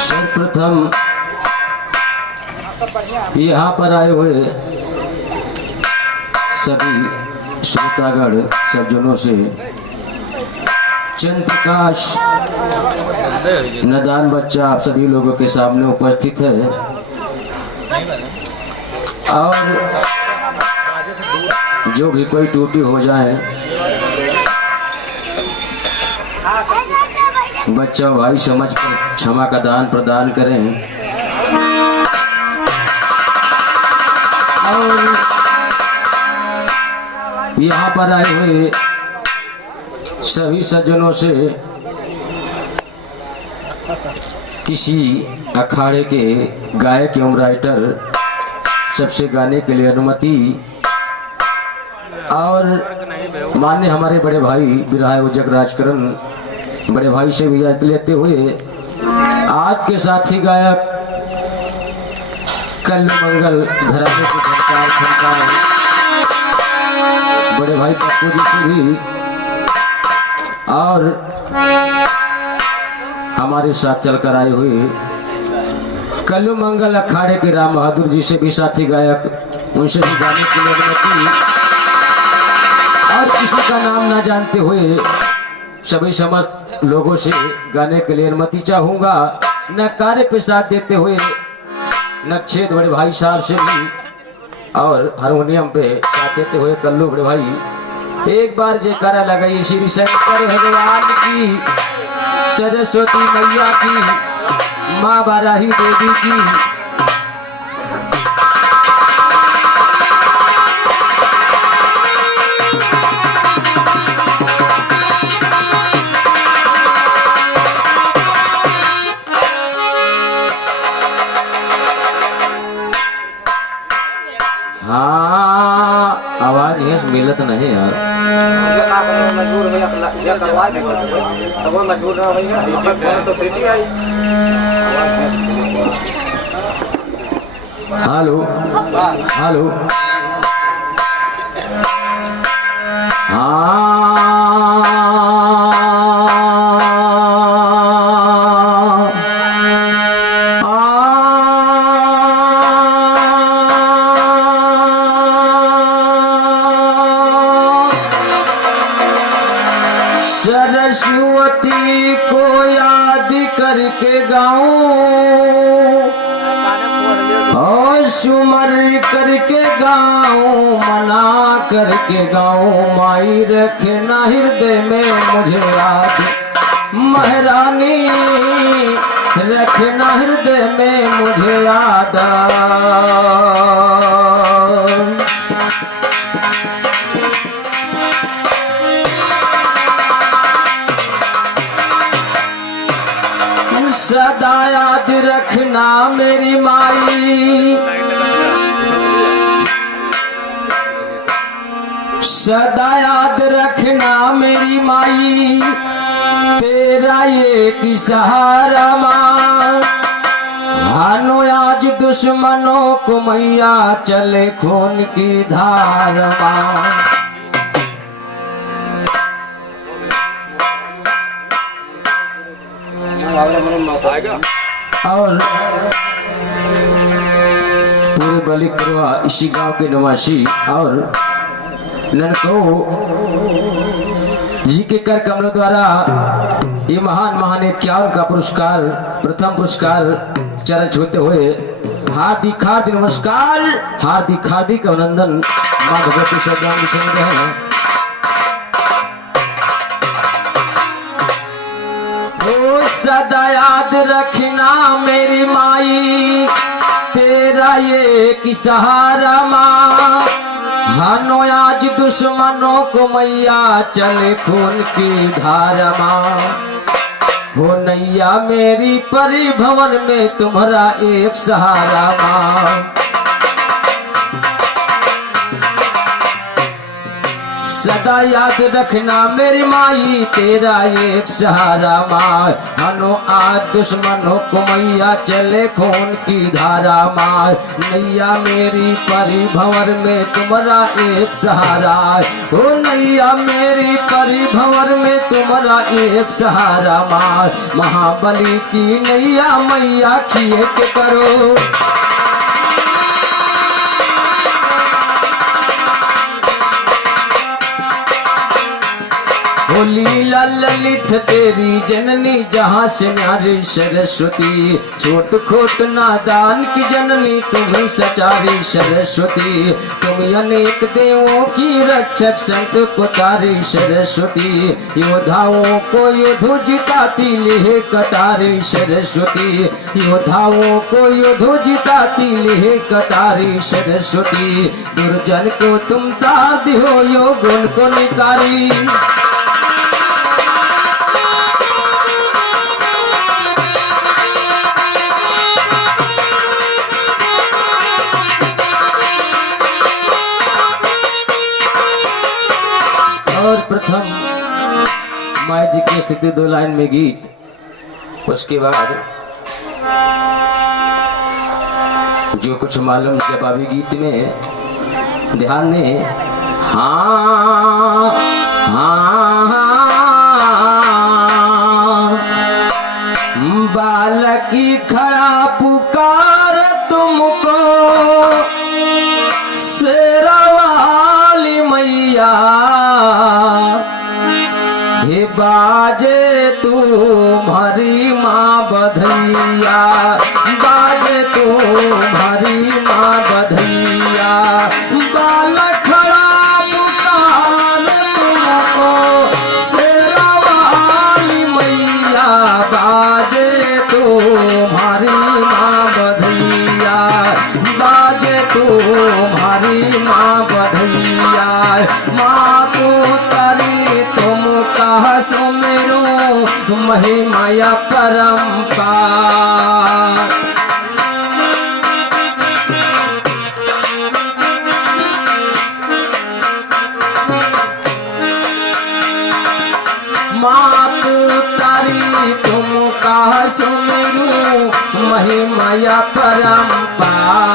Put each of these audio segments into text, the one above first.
सर्वप्रथम यहाँ पर आए हुए सभी श्रोतागण सज्जनों से चंद प्रकाश नदान बच्चा आप सभी लोगों के सामने उपस्थित है और जो भी कोई त्रुटि हो जाए बच्चा भाई समझ कर क्षमा का दान प्रदान करें। और यहाँ पर आए हुए सभी सज्जनों से किसी अखाड़े के गायक एवं राइटर सबसे गाने के लिए अनुमति और मान्य हमारे बड़े भाई विधायक जगराजकरण बड़े भाई से इजाजत लेते हुए आज के साथी गायक कल्लू मंगल घराने के झनकार बड़े भाई पप्पू जी से भी और हमारे साथ चलकर आए हुए कल्लू मंगल अखाड़े के राम बहादुर जी से भी साथी गायक उनसे भी गाने के लिए अनुमति और किसी का नाम ना जानते हुए सभी समस्त लोगों से गाने के लिए अनुमति चाहूंगा। न कार्य पे साथ देते हुए नक्षेद बड़े भाई साहब से भी और हारमोनियम पे साथ देते हुए कल्लू बड़े भाई एक बार जयकारा लगाइए श्री शंकर भगवान की, सरस्वती मैया की, माँ बाराही देवी की। हाँ आवाज यहाँ मिलत नहीं यार। हेलो हेलो सरस्वती को याद करके गाऊं और सुमर करके गाऊं, मना करके गाऊं, माई रखना हृदय में मुझे याद, महारानी रखना हृदय में मुझे याद। सदा याद रखना मेरी माई, सदा याद रखना मेरी माई, तेरा ये की सहारा माँ। हानो आज दुश्मनों को मैया चले खून की धार माँ। और पूरे बलिकरवा इसी गांव के निवासी और ननको जी के कर कमलों द्वारा ये महान महान 51 का पुरस्कार प्रथम पुरस्कार चरण छूते हुए हार्दिक हार्दिक नमस्कार, हार्दिक हार्दिक अभिनंदन मां भगवती श्रद्धांजलि सुन रहे हैं। सदा याद रखना मेरी माई, तेरा ये की सहारा माँ। हानो आज दुश्मनों को मैया चले खून की धारा माँ। हो नैया मेरी परिभवन में तुम्हारा एक सहारा माँ। सदा याद रखना मेरी माई तेरा एक सहारा माँ। हनो आज दुश्मनों को मैया चले खून की धारा माँ। नैया मेरी परी भंवर में तुम्हारा एक सहारा। ओ नैया मेरी परी भंवर में तुम्हारा एक सहारा माँ। महाबली की नैया मैया खिए के करो। लीला ललित तेरी जननी जहाँ से न्यारी सरस्वती। छोट खोट नादान की जननी तुम्हें सचारी सरस्वती। तुम अनेक देवों की रक्षक संत को तारी सरस्वती। योद्धाओं को युद्ध जिताती लेह कटारी सरस्वती। योद्धाओं को युद्ध जिताती लेह कटारी सरस्वती। दुर्जन को तुम तार हो योग उनको निकारी। और प्रथम माया जी की स्थिति 2 लाइन में गीत, उसके बाद जो कुछ मालूम जवाबी गीत में ध्यान दें। हाँ हाँ बालकी खड़ा पुकार तुमको शेरा वाली मैया। हे बाजे तुम्हारी माँ बधैया। बाजे तुम्हारी माँ बधैया। बालक खड़ा पुकार तुमको शेरा वाली मैया। बाजे तुम्हारी माँ बधैया। बाजे तुम्हारी माँ बधैया। माँ तू तारी तुम कहा सुमेरो महिमाया परंपार। माँ तू तारी तुम कहा सुमेरो महिमाया परंपार।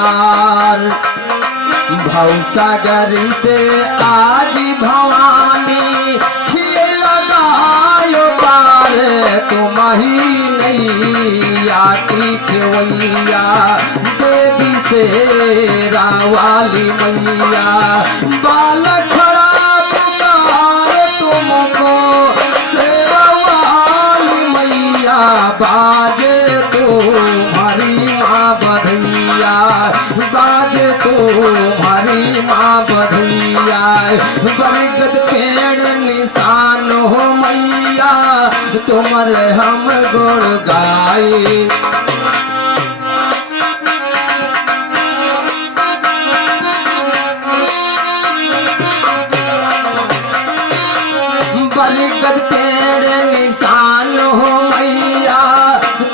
भवसागर से आज भवानी खिए लगायो पार। तुम ही नैया की खेवैया देवी से रावाली मैया। बालक खड़ा पुकार तुमको शेरा वाली मैया। बाजे तुम्हारी माँ बधैया। बाजे तुम्हारी माँ बधैया। बरगद पेड़ निशान हो मैया तुम्हारे हम गुण गाए। बरगद पेड़ निशान हो मैया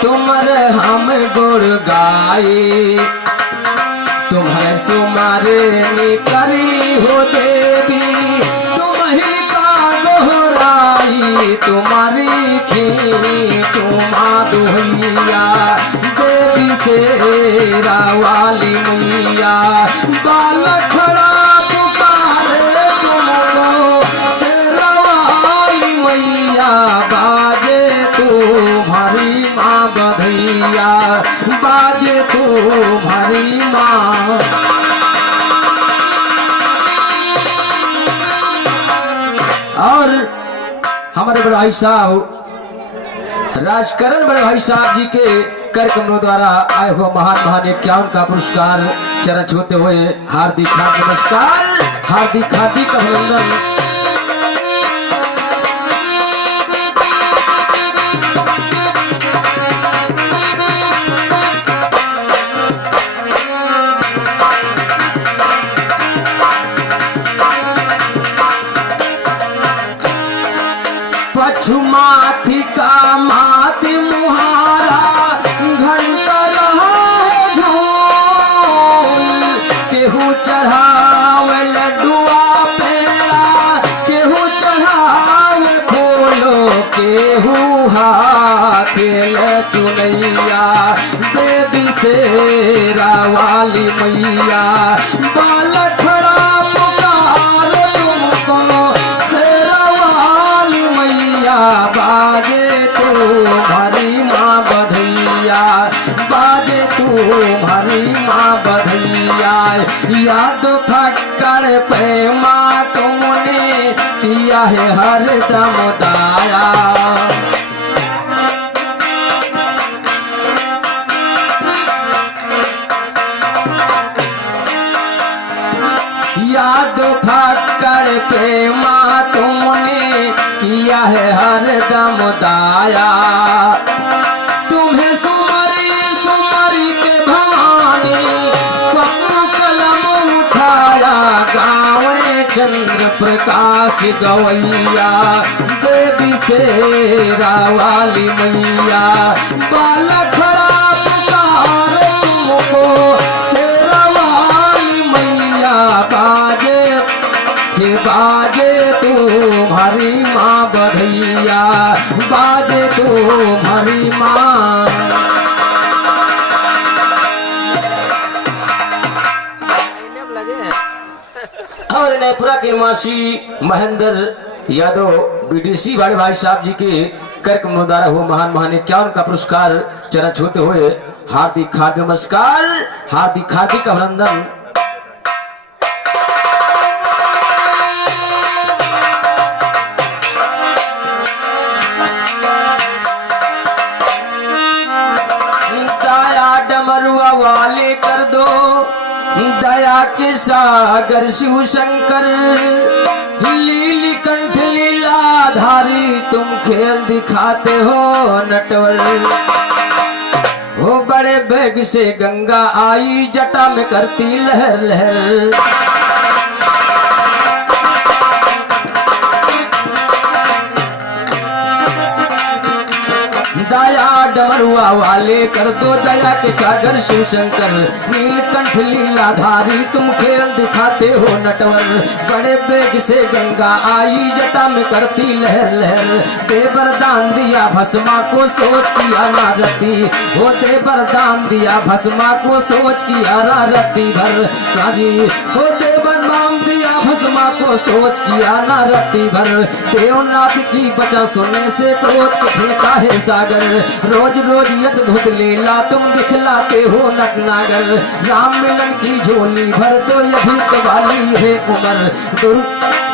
तुम्हारे हम गुण गाए। तुम्हारे सुमारे निकरी हो देवी तुम हिलका गोहराई। तुम्हारी खींचो माँ दुहैया देवी से रावाली मैया। बालक खड़ा पुकारे तुमको शेरा वाली मैया। बाजे तुम्हारी माँ बधैया। बाजे तुम्हारी माँ। और हमारे बड़े भाई साहब राजकरण बड़े भाई साहब जी के कर कमलों द्वारा आए हो महान महान 51 का पुरस्कार चरण छूते हुए हार्दिक हार्दिक नमस्कार, हार्दिक हार्दिक अभिनंदन। पछुमाथी का माती मुहारा घंटा रहा है झोल। केहू चढ़ावे लड्डुआ पेड़ा शेरा वाली मैया बाल खड़ा पुकार तुमको शेरा वाली मैया बाजे तुम्हारी माँ बधैया बाजे तुम्हारी माँ बधैया याद फक्कड़ पे माँ तुमने किया है हर दम दाया याद फक्कड़ पे माँ तुमने किया है हर दम दाया तुम्हें सुमरी सुमरी के भवानी पप्पू कलम उठाया गावे चंद्र प्रकाश गवैया देवी शेरा वाली मैया बाल खड़ा पुकार तुमको शेरा वाली मैया बाजे हे बाजे तुम्हारी माँ बधैया बाजे तुम्हारी माँ और नेपुरा के निवासी महेंद्र यादव बीडीसी बड़े भाई साहब जी के कर्क मुदारा हुआ महान महान 51 का पुरस्कार चरण छूते हुए हार्दिक नमस्कार हार्दिक अभिनंदन। दया डमरुआ वाले कर दो दया के सागर शिव शंकर लीली कंठ लीलाधारी तुम खेल दिखाते हो नटवर हो बड़े बेग से गंगा आई जटा में करती लहर लहर दया डमरुआ वाले कर दो दया के सागर शिव शंकर नीलकंठ लीलाधारी तुम खेल दिखाते हो नटवर बड़े बेग से गंगा आई जटा में करती लहर लहर दे वरदान दिया भस्मा को सोच किया ना रति वो दे वरदान दिया भस्मा को सोच किया ना रति भर काजी वो दे वरदान दिया भस्मा को सोच किया ना रति भर देवनाथ की बचा सुनने से क्रोध को फेंका है सागर रोज रोज अद्भुत लीला तुम दिखलाते हो नटनागर राम मिलन की झोली भर दो यही तो वाली है उमर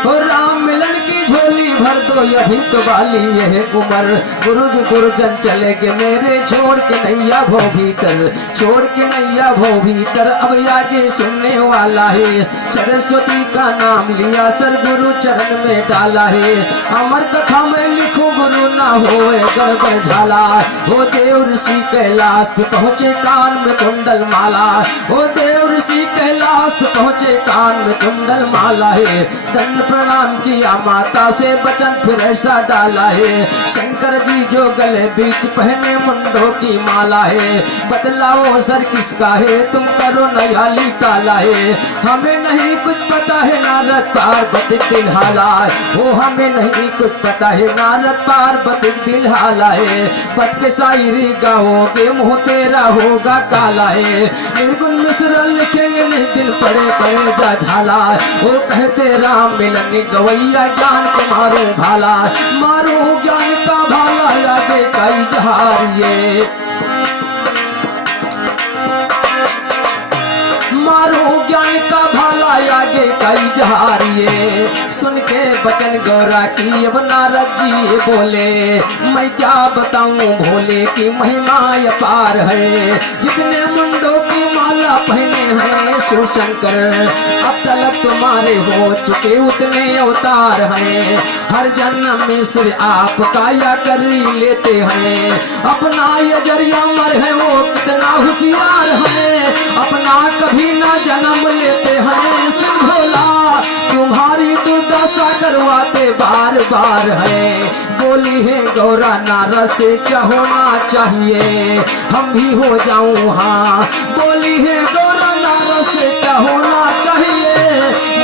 हो राम मिलन की झोली भर दो यही तो वाली है उमर गुरुज दुर्जन चले के मेरे छोड़ के नैया भो भीतर छोड़ के नैया भो भीतर अब आगे सुनने वाला है सरस्वती का नाम लिया सर गुरु चरण में डाला है अमर कथा में लिखूं गुरु ना होए गड़बड़ झाला हो देव ऋषि कैलाश पे पहुँचे कान में कुंडल माला हो देव ऋषि कैलाश पे पहुँचे कान में कुंडल माला है दंड प्रणाम किया माता से बचन फिर ऐसा डाला है शंकर जी जो गले बीच पहने मुंडों की माला है बदलाओ सर किसका है तुम करो नयाली टाला है हमें नहीं कुछ पता है नारद पार्वती दिल हाला वो हमें नहीं कुछ पता है नारद पार्वती दिल हाला है पद के शायरी गाओगे मुँह तेरा होगा काला है निर्गुण मिश्र लिखेंगे नहीं दिन पड़े पड़े जा झाला वो कहते राम मिलन गवैया ज्ञान को मारो भाला मारो ज्ञान का भाला आगे कई जहारिए मारो ज्ञान का भाला आगे कई जहारिए सुन के बचन गौरा की अब नारद जी बोले मैं क्या बताऊं भोले की महिमा अपार है जितने मुंडों की माला पहने हैं शिव शंकर अब तलक तुम्हारे हो चुके उतने अवतार हैं हर जन्म में सिर आप काया कर लेते हैं अपना ये जरिया मर है वो कितना होशियार है अपना कभी ना जन्म लेते हैं सिर भोला तुम्हारी दुर्दशा करवाते बार बार है बोली है गौरा नारद से क्या होना चाहिए हम भी हो जाऊं हाँ बोली है गौरा नारद से क्या होना चाहिए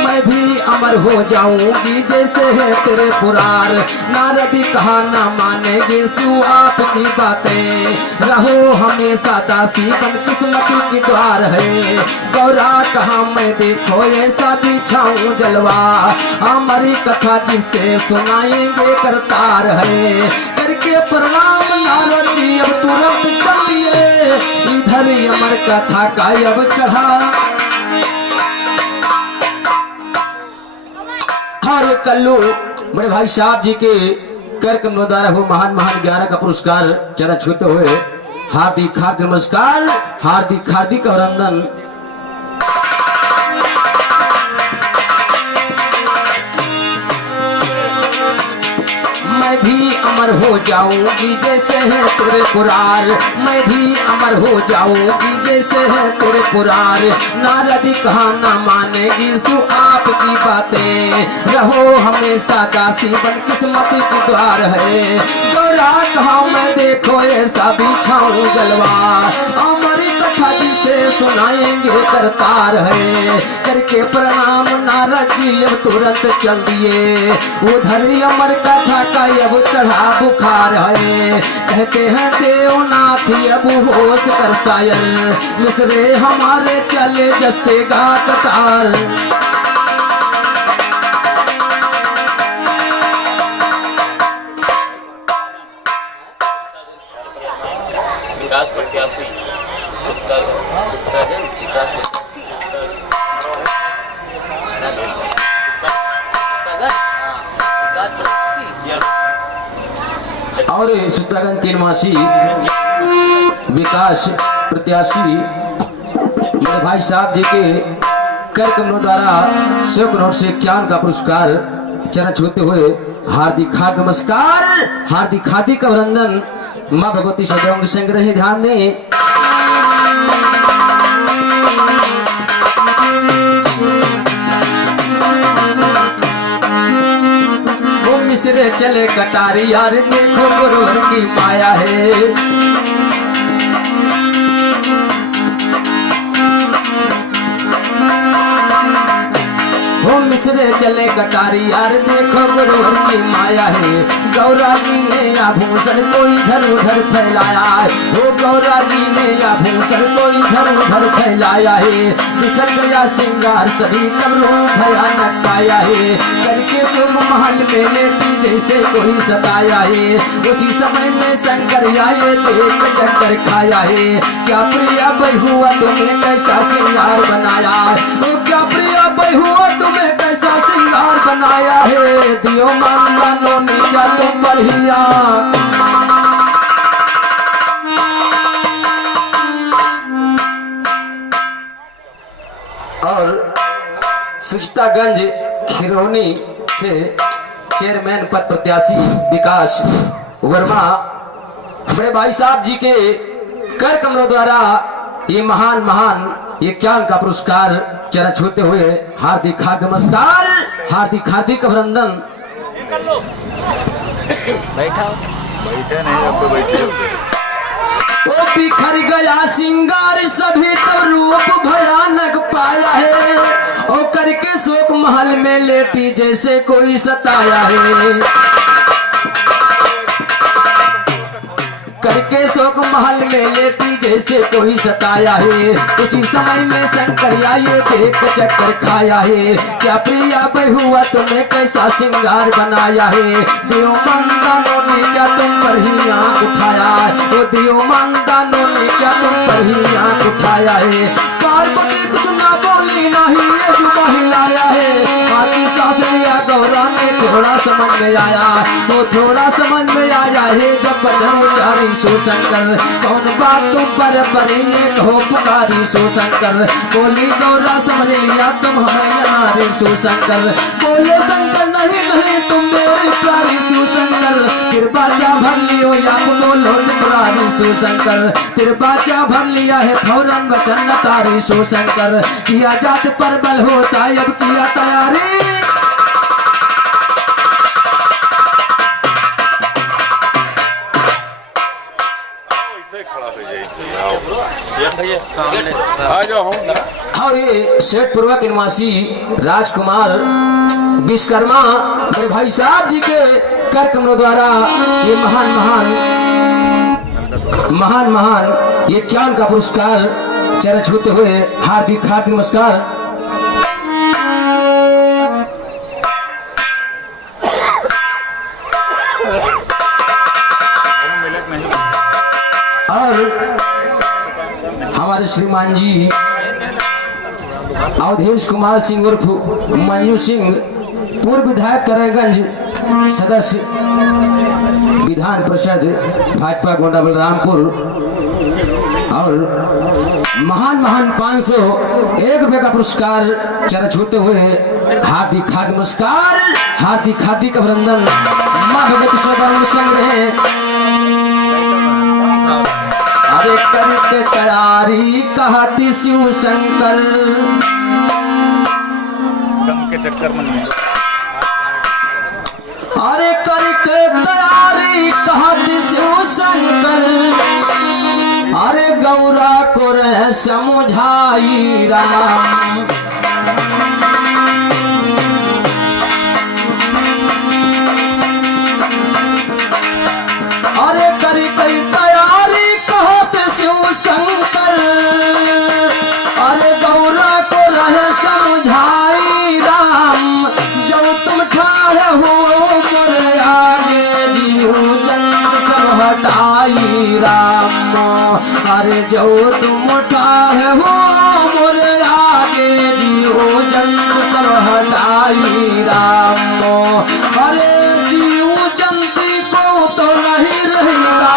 मैं भी अमर अमर हो जाऊंगी जैसे है तेरे पुरार। नारदी कहा ना मानेगी शिव आपकी बातें, रहो हमेशा दासी बन किस्मती की द्वार है। गौरा कहा मैं देखो ऐसा बिछाऊं जलवा, हमारी कथा जिसे सुनाएंगे करतार है। करके प्रणाम नारद जी अब तुरंत चलिए, इधर अमर कथा का अब चढ़ा। हर कल्लू बड़े भाई साहब जी के कर कमलों द्वारा हो महान महान 11 का पुरस्कार चरण छूते हुए हार्दिक हार्दिक नमस्कार, हार्दिक हार्दिक अभिनंदन। मैं भी अमर हो जाऊंगी जैसे है तेरे पुरार, मैं भी अमर हो जाऊंगी जैसे है तेरे पुरार। नारदी कहा ना मानेगी शिव आपकी बातें, रहो हमेशा दासी बन किस्मत की द्वार है। गौरा कहा मैं देखो ऐसा बिछाऊं जलवा, हमारी कथा जिसे सुनाएंगे करतार है। करके प्रणाम नारद जी अब तुरंत चल दिए, उधर अमर कथा का अब चढ़ा बुखार है। कहते हैं देवनाथ अब होश कर सायल, मिसरे हमारे चले जस्ते गा कतार। विकास प्रत्याशी और सूत्रागन तीनमासी विकास प्रत्याशी मेरे भाई साहब जी के कर कमलों द्वारा सेवक नोट से 51 का पुरस्कार चरण छूते हुए हार्दिक हार्दिक नमस्कार, हार्दिक हार्दिक अभिनंदन। माँ भगवती सदैव संग रहे, ध्यान दें। मिसरे चले कटारी यार देखो गुरुवर की माया है। हो मिसरे चले कटारी यार देखो गुरुवर की माया है। गौरा जी ने आभूषण को इधर उधर फैलाया है, वो गौरा जी ने आभूषण को इधर उधर फैलाया है। बिखर गया श्रृंगार सभी तब रूप भयानक पाया है। करके शुभ महल में लेटी जैसे कोई सताया है, उसी समय में शंकर आए देख चक्कर खाया है। क्या प्रिया बहुआ तुम्हें कैसा श्रृंगार बनाया है, वो क्या प्रिया बहुआ तुम्हें कैसा श्रृंगार बनाया है। दियो मंगनों ने क्या तुम बढ़िया, और सुचतागंज खिरौनी से चेयरमैन पद प्रत्याशी विकास वर्मा बड़े भाई साहब जी के कर कमलों द्वारा ये महान महान ये 51 का पुरस्कार चरण छूते हुए हार्दिक हार्दिक नमस्कार, हार्दिक हार्दिक अभिनंदन। बैठे नहीं अब तो बैठे। वो बिखर गया सिंगार सभी तब रूप भयानक पाया है। और करके शोक महल में लेटी जैसे कोई सताया है। करके शोक महल में लेटी जैसे कोई सताया है। उसी समय में शंकर आए देख चक्कर खाया है। क्या प्रिया बहुआ तुम्हें कैसा श्रृंगार बनाया है। दियो मंदानों ने क्या तुम पर ही आंख उठाया है, वो दियो मंदानों ने क्या तुम पर ही आंख उठाया है। पार्वती कुछ ना बोली नहीं ये जो हिलाया है। आखिर सांस लिया गौरा ने थोड़ा समझ में आया, वो थोड़ा समझ में आया है जब वचन उचारी शंकर। कौन बात तुम पर बनी कहो पुकारी शंकर। बोली गौरा समझ लिया तुम हमें नारी शंकर। बोले शंकर नहीं नहीं तुम मेरी प्यारी शंकर। तिरबाचा भर लियो या बोलो पुरारी शंकर। तिरबाचा भर लिया है फौरन वचन तारी शंकर। किया जात पर बल होता अब किया तैयारी। आ जाओ। और ये सेठपुरवा के निवासी राजकुमार विश्वकर्मा मेरे भाई साहब जी के कर कमलों द्वारा ये महान ये ज्ञान का पुरस्कार चरण छूते हुए हार्दिक हार्दिक नमस्कार। और हमारे श्रीमान जी अवधेश कुमार सिंह उर्फ मंजू सिंह पूर्व विधायक तरयगंज सदस्य विधान परिषद भाजपा गोंडा बलरामपुर और महान 501 रुपये का पुरस्कार चरण छूते हुए हार्दिक हार्दिक नमस्कार हार्दिक अभिनंदन। माँ भगवती सौदान संग रहे अरे करके तैयारी कहती शिव शंकर कम के चक्कर में नहीं। अरे करके तैयारी कहती शिव शंकर अरे गौरा को रह समझाई राम। अरे करके तैयारी कहते शिव शंकर अरे गौरा को रह समझाई राम। जो तुम ठाड़ हो मोरे आगे जीव जंग सब हटाई राम। अरे जो तुम ठाड़ हो मोरे आगे जीव जंग सब हटाई राम। अरे जीव जंती को तो नहीं रहेगा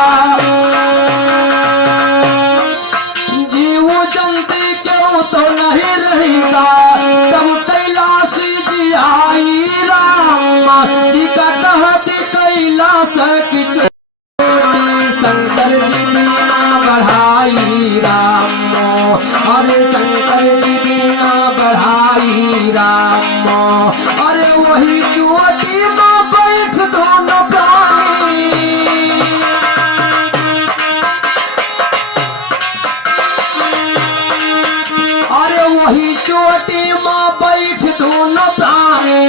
जीव जंती क्यों तो नहीं रहेगा तब कैलाश जी आई राम। जी का कहती कैलाश की चोटी शंकर जी दीना बढ़ाई राम। अरे शंकर जी दीना बढ़ाई राम। अरे वही चोटी में बैठ दोनों प्राणी अरे वही चोटी में बैठ दोनों प्राणी।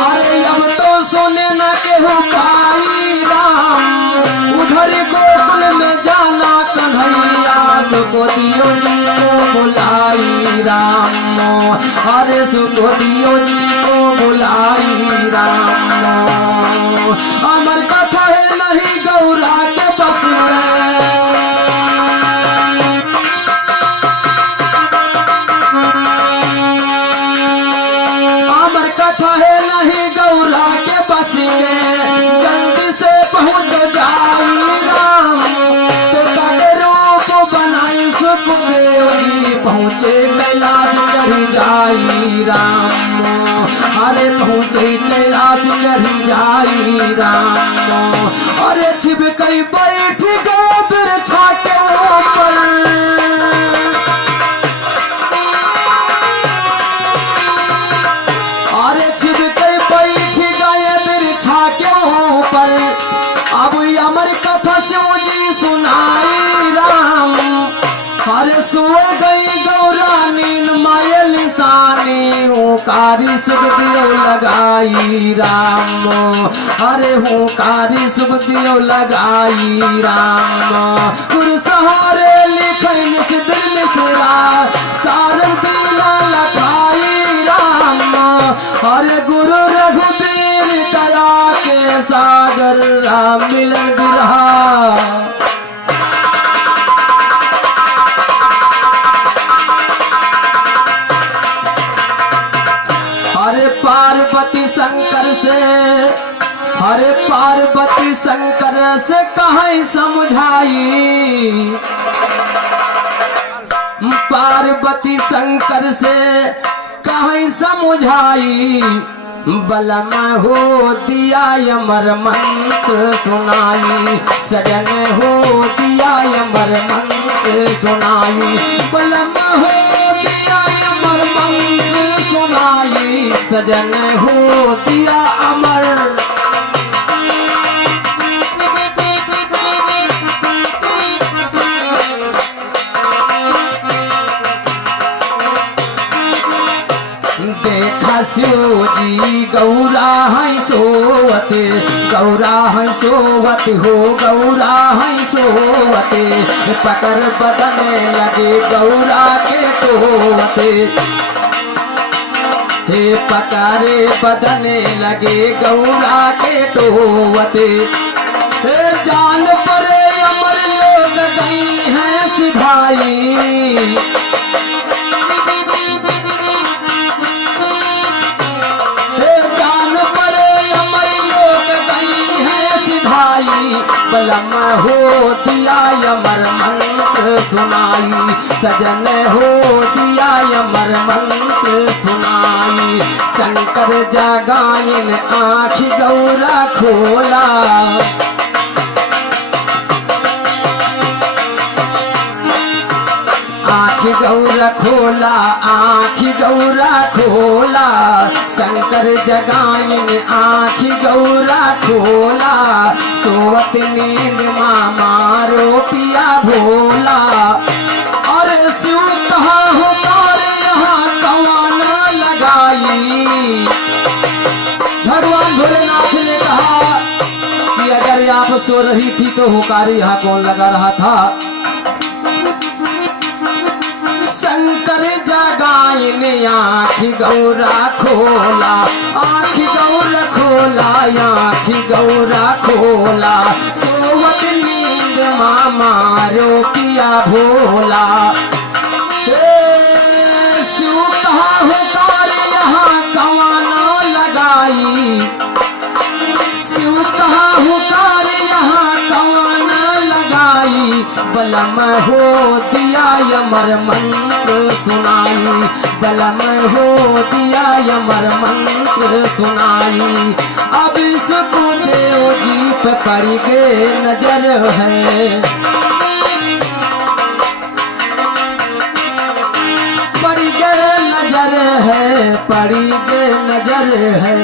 अरे अब तो सुने न केहू पाई राम। उधर गोकुल में जाना कन्हैया सुखदियो जी को बुलाई राम। अरे सुखदियो जी को बुलाई राम। अमर कथा है नहीं गौरा के बस में अमर कथा है नहीं गौरा के बस में। जल्दी से पहुंचो जाई राम। तो काके रूप बनाई सुखदेव जी पहुंचे कैलाश चढ़ी जाई राम। अरे पहुंचे कैलाश चढ़ी जाई राम। अरे छिप कई बैठ गए बिरछा के ऊपर। अरे छिप के बैठ गए बिरछा के ऊपर। अब अमर कथा शिव जी सुनाई राम। अरे सो गई गौरा नींद मायल सानी हुकारी सुख दियो लगाई राम। अरे हुकारी सुख दियो लगाई राम। गुरु सहारे लिखन सिद्धन मिश्रा सारद दीना लखाई राम। अरे गुरु रघुबीर दया के सागर राम मिलन बिरहा। पार्वती शंकर से अरे पार्वती शंकर से कहीं समझाई। पार्वती शंकर से कहीं समझाई। बलम हो दिया अमर मंत्र सुनाई। सजन हो दिया अमर मंत्र सुनाई। बलम हो दिया अमर मंत्र सुनाई। सजन हो दिया अमर। शिव जी गौरा है सोवत, गौरा है सोवत हो, गौरा है सोवत, पकड़ बदन लगे गौरा के टोवते, हे पकारे बदने लगे गौरा के टोवते, हे जान परे अमर लोग गई हैं सिधाई, हे जान परे अमर लोग गई हैं सिधाई, बलम हो दिया अमर मंत्र सुनाई, सजन हो दिया अमर मंत्र सुनाई, शंकर जगाइन आँख गौरा खोला, आँख गौरा खोला, आँख गौरा खोला, शंकर जगाइन आँख गौरा खोला, सोवत नींद मारो पिया भोला, और शिव कहा हो कार यहाँ कौन लगाई, भगवान भोलेनाथ ने कहा कि अगर आप सो रही थी तो हुकार यहाँ कौन लगा रहा था, शंकर जगाइन आँख गौरा खोला, आँख गौरा खोला, आँख गौरा खोला, सोवत नींद मारो पिया भोला, शिव कहा हुकार यहाँ कौन लगाई, शिव कहा हुकार यहाँ कौन लगाई, बलम हो दिया अमर मंत्र सुनाई, बलम हो दिया अमर मंत्र सुनाई, अब इसको देव जी पे पड़ गए नजर है, पड़ गए नजर है, पड़ गए नजर है,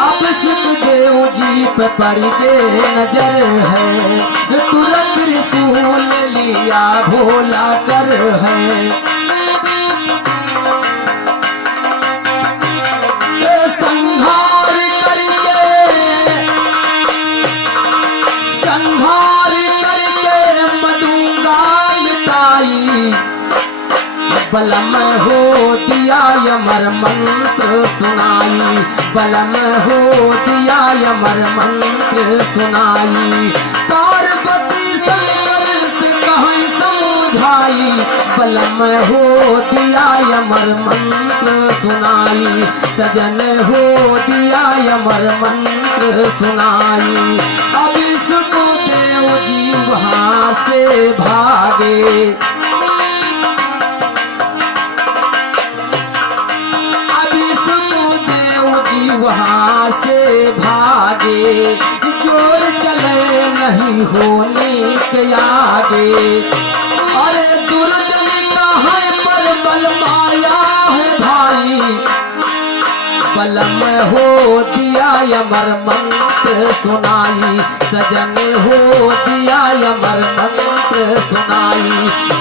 अब सुखदेव जी पे पड़ गए नजर है, तुरंत त्रिशूल लिया भोला कर है, संहार करके, संहार करके मधुंगा मिटाई, बलम हो दिया अमर मंत्र सुनाई, बलम हो दिया अमर मंत्र सुनाई, पार्वती शंकर से कहीं समझाई, बलम हो दिया अमर मंत्र सुनाई, सजन हो दिया अमर मंत्र सुनाई, अब इसको देव जी वहां से भागे, वहां से भागे, जोर चले नहीं होने के आगे, अरे दुर्जन का है पर बल माया है भाई, बलम हो दिया अमर मंत्र सुनाई, सजन हो दिया अमर मंत्र सुनाई,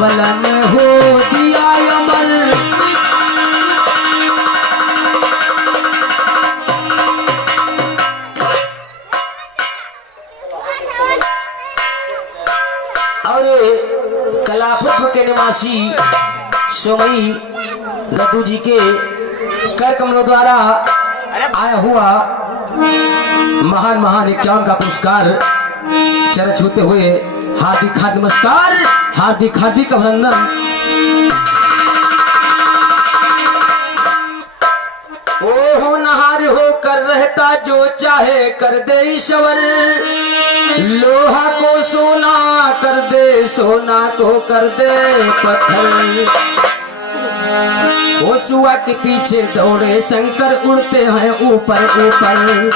बलम हो दिया अमर, कलापुर के निवासी सोमई दद्दू जी के कर कमलों द्वारा आया हुआ महान महान 51 का पुरस्कार चरण छूते हुए हार्दिक हार्दिक नमस्कार, हार्दिक हार्दिक अभिनंदन। ओहो नहार होकर रहता जो चाहे कर दे ईश्वर, लोहा को सोना कर दे, सोना को कर दे पत्थर, वो सुआ के पीछे दौड़े शंकर उड़ते हैं ऊपर ऊपर,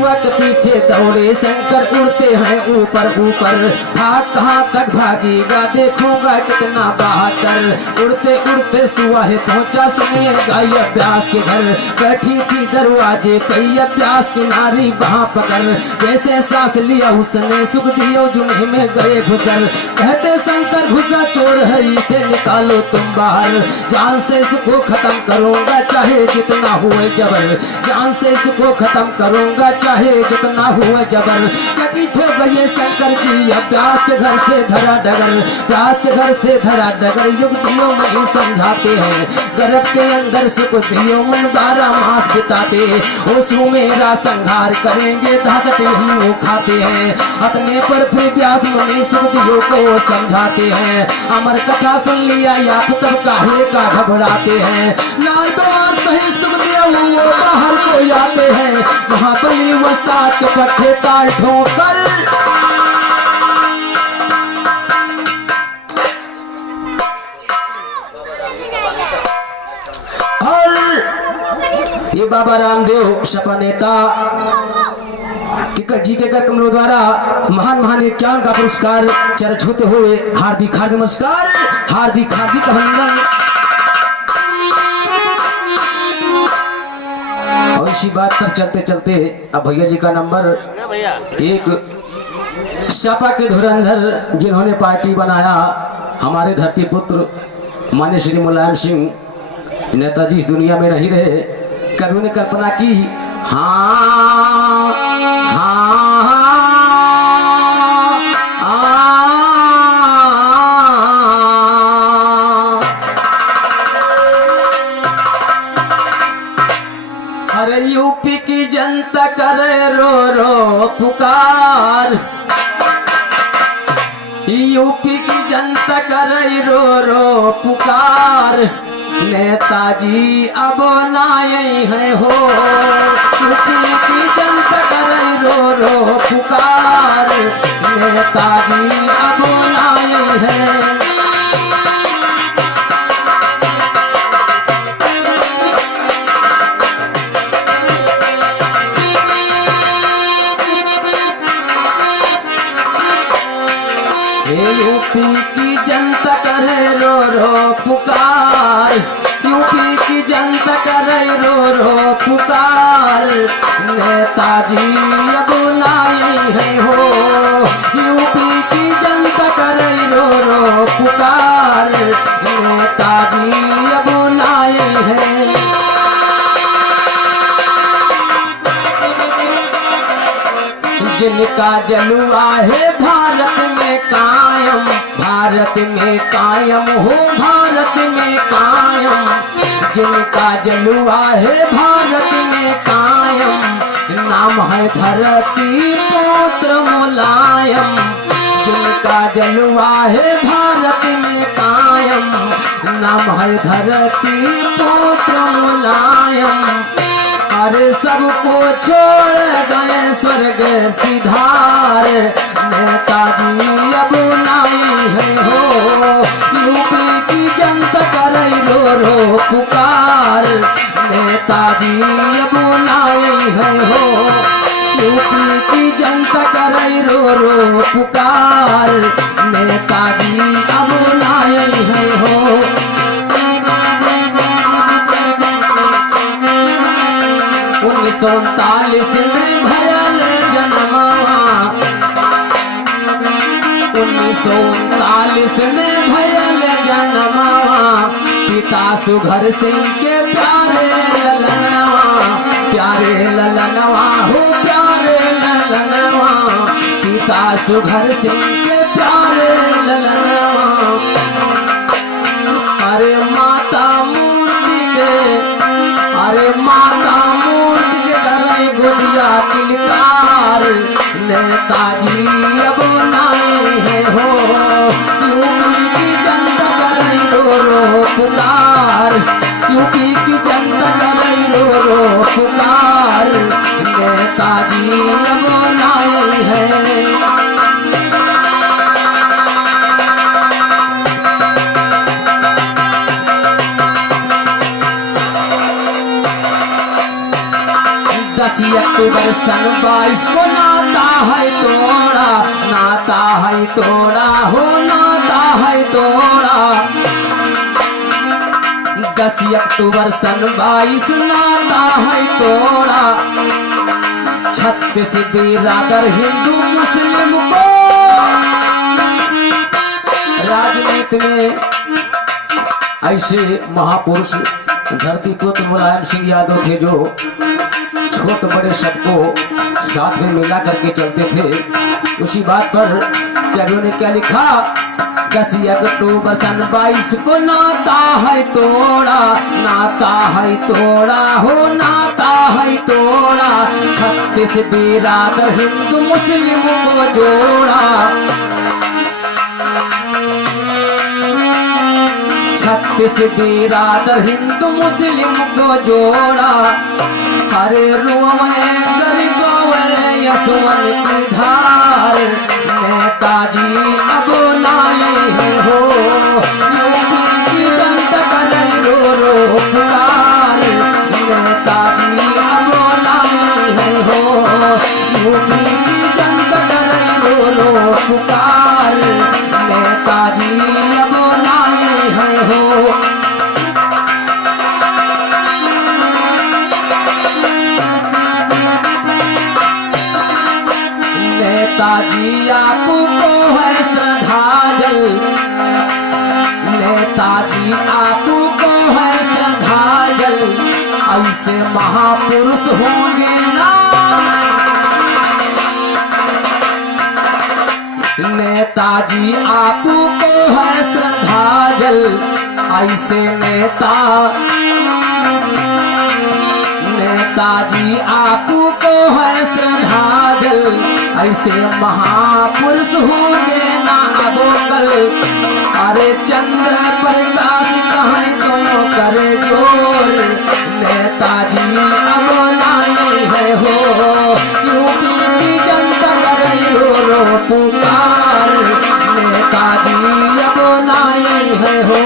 शिवा के पीछे दौड़े शंकर उड़ते हैं ऊपर ऊपर। भाग कहाँ तक भागेगा देखूंगा कितना बहादुर। उड़ते उड़ते शिवा है पहुंचा सुनिएगा ये अभ्यास के घर। बैठी थी दरवाजे पे अभ्यास की नारी वहाँ पकड़। जैसे सांस लिया उसने सुख दियो जुम्हे में गए घुसर। कहते शंकर घुसा चोर है इसे निकालो तुम बाहर। जान से इसको खत्म करूंगा चाहे जितना हुए जबर। जान से इसको खत्म करूंगा चाहे जितना हुए जबर। चकित हो गए शंकर जी अभ्यास के घर से धरा डगर। अभ्यास के घर से धरा डगर युक्तियों में ही समझाते हैं। गर्भ के अंदर सुख दियो मन 12 मास बिताते। ओशु मेरा संहार करेंगे धासट नहीं वो खाते हैं। अपने पर फिर व्यास मुनि सुख दियो को समझाते हैं। अमर कथा सुन लिया या तो तब काहे का घबराते हैं। नार प्रवास सही सुख दिया वो बाहर को आते हैं। महाबली वस्ताद के पट्टे ताल ठोकर। और ये बाबा रामदेव सपा नेता जीते कर कमलों द्वारा महान महान इक्यावन का पुरस्कार चर्च होते हुए हार्दिक हार्दिक नमस्कार, हार्दिक हार्दिक अभिनंदन। और इसी बात पर चलते चलते अब भैया जी का नंबर एक सपा के धुरंधर जिन्होंने पार्टी बनाया हमारे धरती पुत्र मान्य श्री मुलायम सिंह। नेताजी इस दुनिया में नहीं रहे। कभी उन्हें कल्पना की हाँ हाँ अरे यूपी की जनता करे रो रो पुकार। यूपी की जनता करे रो रो पुकार। नेताजी अब नाई है हो। यूपी की जनता करे रो रो पुकार। नेताजी अब नाई है। यूपी की जनता करे रो रो पुकार। यूपी की जनता करे रो रो पुकार। नेताजी अब नाई है हो। यूपी की जनता करे रो रो पुकार। नेताजी अब नाई है। जिनका जलवा है भारत में कायम। भारत में कायम हो भारत में कायम। जिनका जलवा है भारत में कायम। नाम है धरती पुत्र मुलायम। जिनका जलवा है भारत में कायम। नाम है धरती पुत्र मुलायम। अरे सबको छोड़ गए स्वर्ग सिधार। नेताजी अब नाई है हो। यूपी की जनता करे रो रो पुकार। नेताजी अब नाई है हो। यूपी की जनता करे रो रो पुकार। नेताजी अब नाई है हो। 1939 में भयल जन्मवा। 1939 में भयल जन्मवा। पिता सुघर सिंह के प्यारे ललनवा। प्यारे ललनवा हो प्यारे ललनवा। पिता सुघर सिंह के प्यारे ललनवा। अरे माता मूर्ति के अरे माता मूर्ति के करे गोदिया किलकार। नेताजी अब नाई है हो। यूपी की जनता करे रो रो पुकार। यूपी की जनता करे रो रो पुकार। नेताजी अब नाई है। अक्टूबर सन 22 को नाता है तोड़ा, नाता है तोड़ा हो, नाता है तोड़ा। 10 अक्टूबर सन 22 नाता है तोड़ा। 36 बिरादर हिंदू मुस्लिम को राजनीति में ऐसे महापुरुष धरती पुत्र मुलायम सिंह यादव थे जो छोट बड़े सबको साथ में मिला करके चलते थे। उसी बात पर कवियों ने क्या लिखा, 10 अक्टूबर सन 22 को नाता है तोड़ा, नाता है तोड़ा हो, नाता है तोड़ा। 36 बिरादर हिंदू मुस्लिम को जोड़ा। 36 बिरादर हिंदू मुस्लिम को जोड़ा। हरे रोवे गरीबों यशवन की धार, नेताजी अब नाई है हो। यूपी की जनता करे रो रो पुकार, नेताजी अब नाई है हो। यूपी की जनता करे रो रो पुकार, नेताजी अब नाई है हो। नेताजी आपको है श्रद्धांजल, नेताजी आपको है श्रद्धांजल। ऐसे महापुरुष होंगे ना, नेताजी आपको है श्रद्धांजल। ऐसे नेता, नेताजी आपको है श्रद्धांजल। ऐसे महापुरुष होंगे ना अब कल। अरे चंद्र प्रकाश कहीं दोनों करे जोर, नेताजी अब नाई है हो। यूपी की जनता करे रो रो पुकार, नेताजी अब नाई है हो।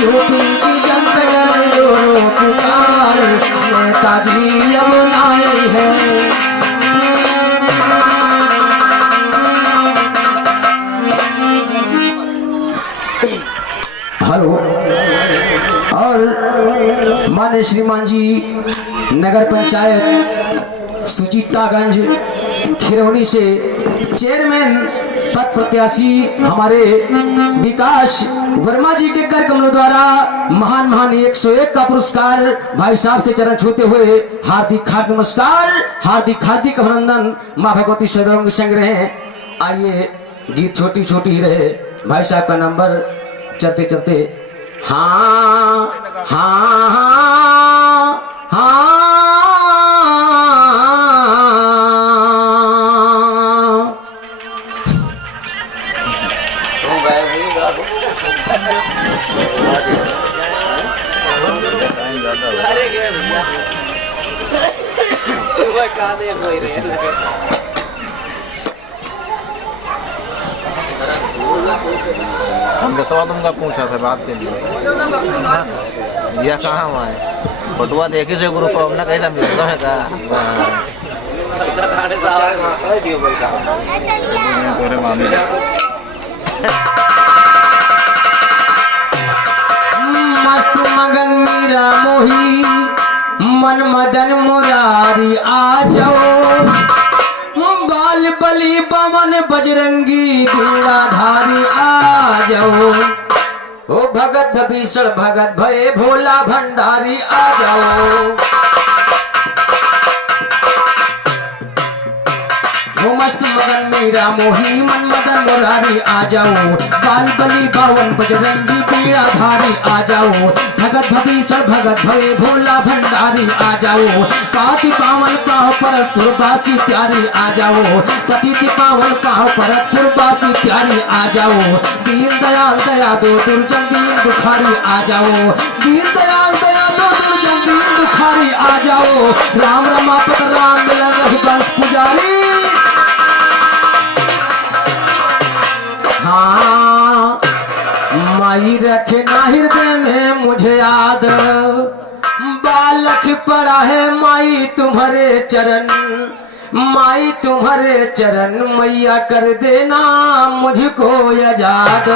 यूपी की जनता करे रो रो पुकार, नेताजी अब नाई है। हेलो। और माननीय श्रीमान जी नगर पंचायत सुचितागंज खिरौनी से चेयरमैन पद प्रत्याशी हमारे विकास वर्मा जी के कर कमलों द्वारा महान महान 101 का पुरस्कार भाई साहब से चरण छूते हुए हार्दिक हार्दिक नमस्कार, हार्दिक हार्दिक अभिनंदन। माँ भगवती सदैव संग रहे। आइए, गीत छोटी छोटी ही रहे। भाई साहब का नंबर चलते चलते हाँ हाँ हाँ हाँ। हम सवाल तुमका पूछा था बात के लिए, यह कहाँ हुआ है फोटुआ देखी से ग्रुप हमने कैसा मिलता है का मस्त मगन मीरा मोही मन मदन मुरारी आ जाओ। बाल बली पवन बजरंगी बीड़ाधारी आ जाओ। ओ भगत भीषण भगत भये भोला भंडारी आ जाओ। वो मस्त मगन मीरा मोही मन मदन मुरारी आ जाओ। बाल बली बावन बजरंगी बीड़ाधारी आ जाओ। भगत भीषण भगत भये भोला भंडारी आ जाओ। पाति पावन पाव पर पुरबासी प्यारी आ जाओ। पतिति पावन पाव पर पुरबासी प्यारी आ जाओ। दीन दयाल दया दो दुर्जन दीन दुखारी आ जाओ। दीन दयाल दया दो दुर्जन दीन दुखारी आ जाओ। राम रमापत राम मिलन रघुवंश पुजारी। हाँ, माई रखे ना हृदय में मुझे याद। लख पड़ा है माई तुम्हारे चरण, माई तुम्हारे चरण, मैया कर देना मुझको आजाद।